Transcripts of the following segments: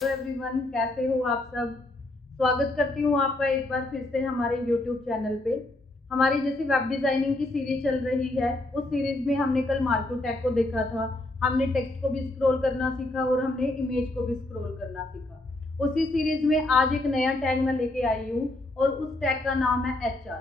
Hello everyone, कैसे हो आप सब। स्वागत करती हूँ आपका एक बार फिर से हमारे यूट्यूब चैनल पे। हमारी जैसी वेब डिज़ाइनिंग की सीरीज चल रही है, उस सीरीज में हमने कल मार्को टैग को देखा था। हमने टेक्स्ट को भी स्क्रॉल करना सीखा और हमने इमेज को भी स्क्रॉल करना सीखा। उसी सीरीज में आज एक नया टैग मैं लेके आई हूँ और उस टैग का नाम है HR।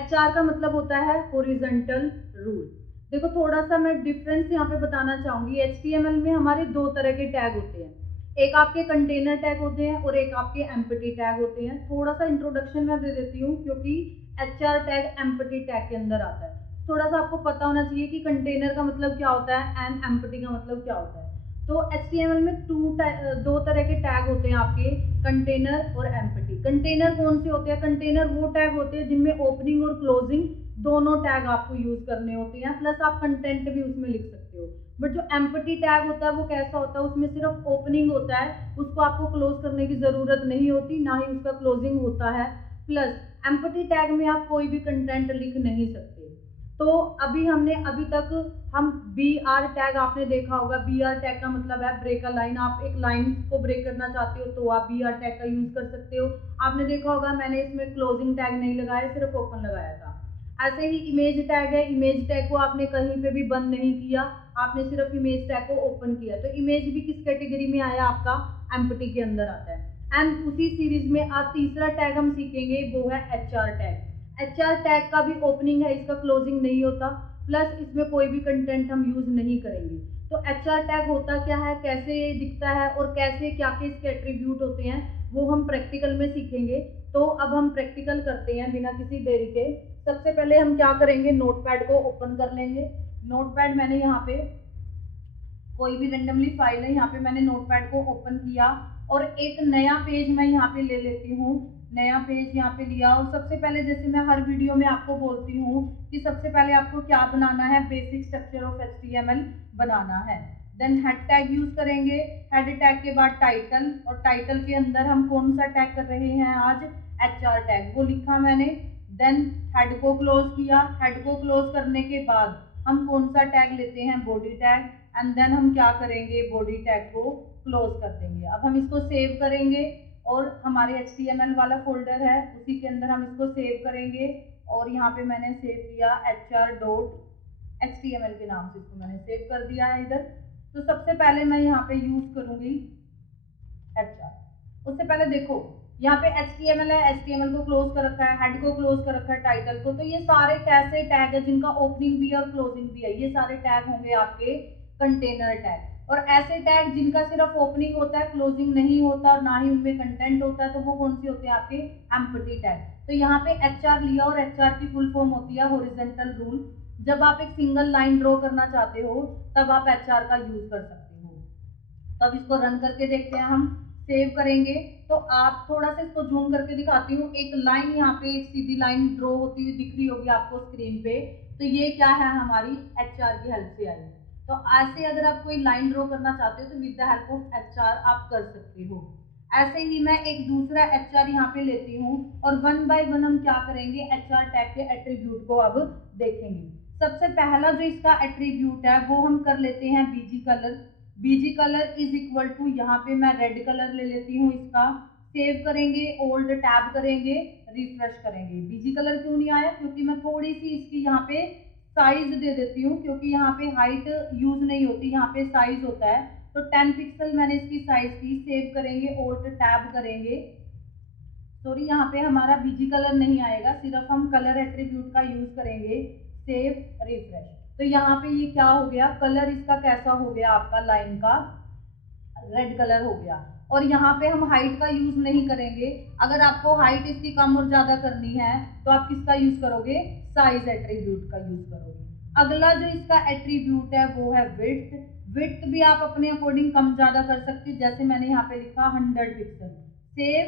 HR का मतलब होता है हॉरिजॉन्टल रूल। देखो, थोड़ा सा मैं डिफरेंस यहाँ पे बताना चाहूंगी। HTML में हमारे दो तरह के टैग होते हैं, एक आपके कंटेनर टैग होते हैं और एक आपके एम्प्टी टैग होते हैं। थोड़ा सा इंट्रोडक्शन मैं दे देती हूँ क्योंकि HR टैग एम्प्टी टैग के अंदर आता है। थोड़ा सा आपको पता होना चाहिए कि कंटेनर का मतलब क्या होता है एंड एम्प्टी का मतलब क्या होता है। तो HTML में दो तरह के टैग होते हैं आपके, कंटेनर और एम्प्टी। कंटेनर कौन से होते हैं? कंटेनर वो टैग होते हैं जिनमें ओपनिंग और क्लोजिंग दोनों टैग आपको यूज करने होते हैं, प्लस आप कंटेंट भी उसमें लिख सकते हो। बट जो एम्प्टी टैग होता है वो कैसा होता है? उसमें सिर्फ ओपनिंग होता है, उसको आपको क्लोज करने की जरूरत नहीं होती, ना ही उसका क्लोजिंग होता है। प्लस एम्प्टी टैग में आप कोई भी कंटेंट लिख नहीं सकते। तो अभी तक हम BR टैग आपने देखा होगा। BR टैग का मतलब है ब्रेक अ लाइन। आप एक लाइन को ब्रेक करना चाहते हो तो आप BR टैग का यूज कर सकते हो। आपने देखा होगा मैंने इसमें क्लोजिंग टैग नहीं लगाया, सिर्फ ओपन लगाया था। ऐसे ही इमेज टैग है। इमेज टैग को आपने कहीं पे भी बंद नहीं किया, आपने सिर्फ इमेज टैग को ओपन किया। तो इमेज भी किस कैटेगरी में आया? आपका एम्प्टी के अंदर आता है। एंड उसी सीरीज में आज तीसरा टैग हम सीखेंगे, वो है HR टैग। HR टैग का भी ओपनिंग है, इसका क्लोजिंग नहीं होता, प्लस इसमें कोई भी कंटेंट हम यूज नहीं करेंगे। तो HR टैग होता क्या है, कैसे ये दिखता है और कैसे क्या क्या इसके एट्रीब्यूट होते हैं, वो हम प्रैक्टिकल में सीखेंगे। तो अब हम प्रैक्टिकल करते हैं बिना किसी देरी के। सबसे पहले हम क्या करेंगे, नोटपैड को ओपन कर लेंगे। नोटपैड मैंने यहाँ पे कोई भी रेंडमली फाइल है, यहाँ पे मैंने नोटपैड को ओपन किया और एक नया पेज मैं यहाँ पे ले लेती हूँ। नया पेज यहाँ पे लिया और सबसे पहले, जैसे मैं हर वीडियो में आपको बोलती हूँ कि सबसे पहले आपको क्या बनाना है, बेसिक स्ट्रक्चर ऑफ HTML बनाना है। देन हेड टैग यूज करेंगे। हेड टैग के बाद टाइटल, और टाइटल के अंदर हम कौन सा टैग कर रहे हैं आज? HR टैग, वो लिखा मैंने। देन हेड को क्लोज किया। हेड को क्लोज करने के बाद हम कौन सा टैग लेते हैं? Body tag. एंड देन हम क्या करेंगे, बॉडी टैग को क्लोज कर देंगे। अब हम इसको सेव करेंगे और हमारे HTML वाला फोल्डर है उसी के अंदर हम इसको सेव करेंगे। और यहाँ पे मैंने सेव किया HR.html के नाम से, इसको मैंने सेव कर दिया है इधर। तो सबसे पहले मैं यहाँ पे यूज करूंगी HR। उससे पहले देखो, यहाँ पे HTML है, HTML को क्लोज कर रखा है, हेड को क्लोज कर रखा है, टाइटल को। तो ये सारे कैसे टैग है जिनका ओपनिंग भी और क्लोजिंग भी है? ये सारे टैग होंगे आपके कंटेनर टैग। और ऐसे टैग जिनका सिर्फ ओपनिंग होता है, क्लोजिंग नहीं होता और ना ही उनमें कंटेंट होता है, तो वो कौन से होते हैं? आपके एम्प्टी टैग। तो यहाँ पे HR लिया और HR की फुल फॉर्म होती है हॉरिजॉन्टल रूल। जब आप एक सिंगल लाइन ड्रॉ करना चाहते हो तब आप HR का यूज कर सकते हो। तो अब इसको रन करके देखते हैं हम। सेव करेंगे तो आप थोड़ा सा इसको जूम करके दिखाती हूँ। एक लाइन यहाँ पे, एक सीधी लाइन ड्रॉ होती हुई दिख रही होगी आपको स्क्रीन पे। तो ये क्या है? हमारी HR की हेल्प से आई है। तो ऐसे अगर आप कोई लाइन ड्रॉ करना चाहते हो तो with the help of HR आप कर सकते हो। ऐसे ही मैं एक दूसरा HR यहाँ पे लेती हूँ और वन बाय वन हम क्या करेंगे, HR टैग के एट्रीब्यूट को अब देखेंगे। सबसे पहला जो इसका एट्रीब्यूट है वो हम कर लेते हैं BG colour. BG colour is equal to, यहाँ पे मैं रेड कलर ले लेती हूँ इसका। सेव करेंगे, ओल्ड टैब करेंगे, रिफ्रेश करेंगे। BG कलर क्यों नहीं आया? क्योंकि मैं थोड़ी सी इसकी यहाँ पे साइज दे देती हूँ, क्योंकि यहाँ पे हाइट यूज नहीं होती, यहाँ पे साइज होता है। तो 10 पिक्सल मैंने इसकी साइज की। सेव करेंगे, ओल्ड टैब करेंगे। सॉरी, यहाँ पे हमारा BG कलर नहीं आएगा, सिर्फ हम कलर एट्रीब्यूट का यूज करेंगे। Save, refresh. तो यहाँ पे ये क्या हो गया, कलर इसका कैसा हो गया? आपका लाइन का रेड कलर हो गया। और यहाँ पे हम हाइट का यूज नहीं करेंगे। अगर आपको हाइट इसकी कम और ज्यादा करनी है तो आप किसका यूज करोगे? साइज एट्रीब्यूट का यूज करोगे। अगला जो इसका एट्रीब्यूट है वो है विड्थ। विड्थ भी आप अपने अकॉर्डिंग कम ज्यादा कर सकते हो, जैसे मैंने यहाँ पे लिखा 100 पिक्सल। सेव,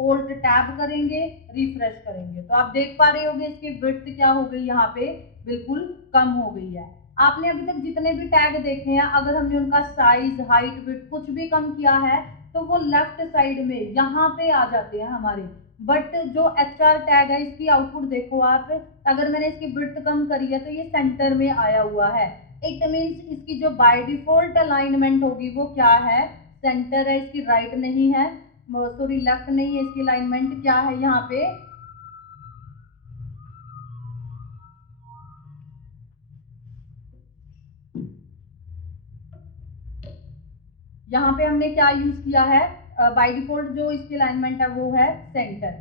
ओल्ड टैब करेंगे, रिफ्रेश करेंगे। तो आप देख पा रहे होगे इसकी विड्थ क्या हो गई, यहाँ पे बिल्कुल कम हो गई है। आपने अभी तक जितने भी टैग देखे हैं, अगर हमने उनका साइज, हाइट, विड्थ कुछ भी कम किया है तो वो लेफ्ट साइड में यहाँ पे आ जाते हैं हमारे। बट जो HR टैग है इसकी आउटपुट देखो आप, अगर मैंने इसकी विड्थ कम करी है तो ये सेंटर में आया हुआ है। इट मीन्स इसकी जो बाय डिफॉल्ट अलाइनमेंट होगी वो क्या है? सेंटर है, इसकी राइट नहीं है, सॉरी लेफ्ट नहीं है, इसकी अलाइनमेंट क्या है यहाँ पे हमने क्या यूज किया है, बाय डिफॉल्ट जो इसकी अलाइनमेंट है वो है सेंटर।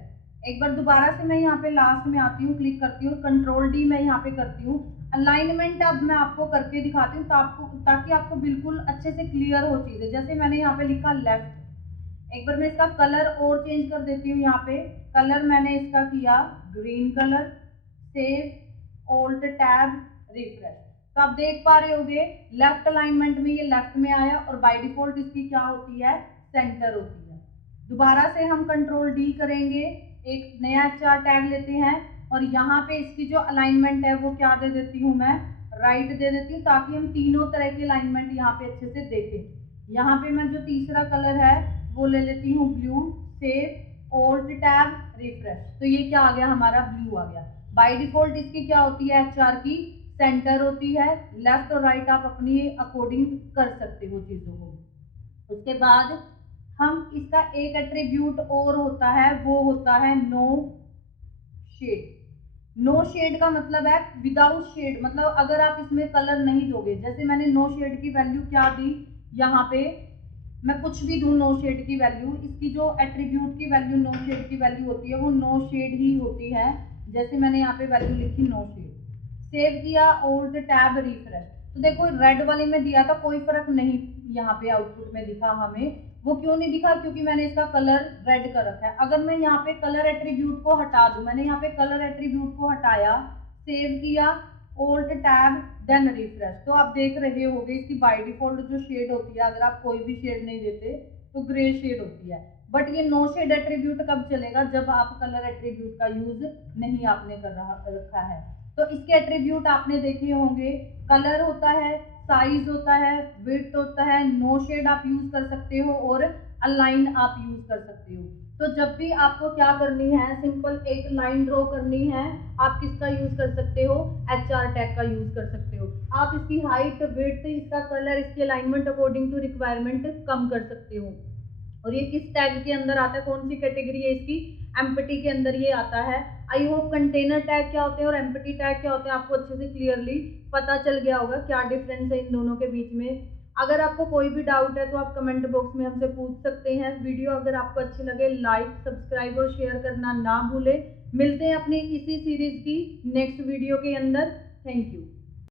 एक बार दोबारा से मैं यहाँ पे लास्ट में आती हूँ, क्लिक करती हूँ, कंट्रोल डी मैं यहाँ पे करती हूँ। अलाइनमेंट अब मैं आपको करके दिखाती हूँ ताकि आपको बिल्कुल अच्छे से क्लियर हो चीजें। जैसे मैंने यहाँ पे लिखा लेफ्ट, एक बार मैं इसका कलर और चेंज कर देती हूँ। यहाँ पे कलर मैंने इसका किया green colour, save, alt tab, refresh. तो आप देख पा रहे होगे लेफ्ट अलाइनमेंट में ये लेफ्ट में आया और बाय डिफॉल्ट इसकी क्या होती है, सेंटर होती है। दोबारा से हम कंट्रोल डी करेंगे, एक नया HR टैग लेते हैं और यहाँ पे इसकी जो अलाइनमेंट है वो क्या दे देती हूँ मैं, राइट दे देती हूँ, ताकि हम तीनों तरह की अलाइनमेंट यहाँ पे अच्छे से देखें। यहाँ पे मैं जो तीसरा कलर है वो ले लेती हूँ blue, save, alt tab, refresh. तो ये क्या आ गया, हमारा ब्लू आ गया। बाय डिफॉल्ट इसकी क्या होती है, HR की सेंटर होती है। लेफ्ट और राइट आप अपनी अकॉर्डिंग कर सकते हो चीजों को। उसके बाद हम इसका एक एट्रीब्यूट और होता है, वो होता है नो शेड। नो शेड का मतलब है विदाउट शेड, मतलब अगर आप इसमें कलर नहीं दोगे। जैसे मैंने नो शेड की वैल्यू क्या दी, यहाँ पे मैं कुछ भी दूं नो शेड की वैल्यू, इसकी जो एट्रीब्यूट की वैल्यू नो शेड की वैल्यू होती है वो नो शेड ही होती है। जैसे मैंने यहाँ पे वैल्यू लिखी नो शेड, सेव किया, ऑल्ट टैब, रिफ्रेश। तो देखो रेड वाली में दिया था, कोई फर्क नहीं यहाँ पे आउटपुट में दिखा हमें। वो क्यों नहीं दिखा, क्योंकि मैंने इसका कलर रेड कर रखा है। अगर मैं यहाँ पे कलर एट्रीब्यूट को हटा दूं, मैंने यहाँ पे कलर एट्रीब्यूट को हटाया, सेव किया, ऑल्ट टैब, देन रिफ्रेश, तो आप देख रहे होगे इसकी बाय डिफॉल्ट जो शेड होती है, अगर आप कोई भी शेड नहीं देते तो ग्रे शेड होती है। बट ये नो शेड एट्रीब्यूट कब चलेगा, जब आप कलर एट्रीब्यूट का यूज नहीं आपने रखा है। तो इसके एट्रीब्यूट आपने देखे होंगे, कलर होता है, साइज होता है, विड्थ होता है, नो शेड आप यूज कर सकते हो और अलाइन आप यूज कर सकते हो। तो जब भी आपको क्या करनी है, सिंपल एक लाइन ड्रॉ करनी है, आप किसका यूज कर सकते हो, HR टैग का यूज कर सकते हो। आप इसकी हाइट, विड्थ, इसका कलर, इसकी अलाइनमेंट अकॉर्डिंग टू रिक्वायरमेंट कम कर सकते हो। और ये किस टैग के अंदर आता है, कौन सी कैटेगरी है इसकी, एम्प्टी के अंदर ये आता है। आई होप कंटेनर टैग क्या होते हैं और एम्प्टी टैग क्या होते हैं आपको अच्छे से क्लियरली पता चल गया होगा क्या डिफरेंस है इन दोनों के बीच में। अगर आपको कोई भी डाउट है तो आप कमेंट बॉक्स में हमसे पूछ सकते हैं। वीडियो अगर आपको अच्छी लगे लाइक, सब्सक्राइब और शेयर करना ना भूलें। मिलते हैं अपनी इसी सीरीज की नेक्स्ट वीडियो के अंदर। Thank you.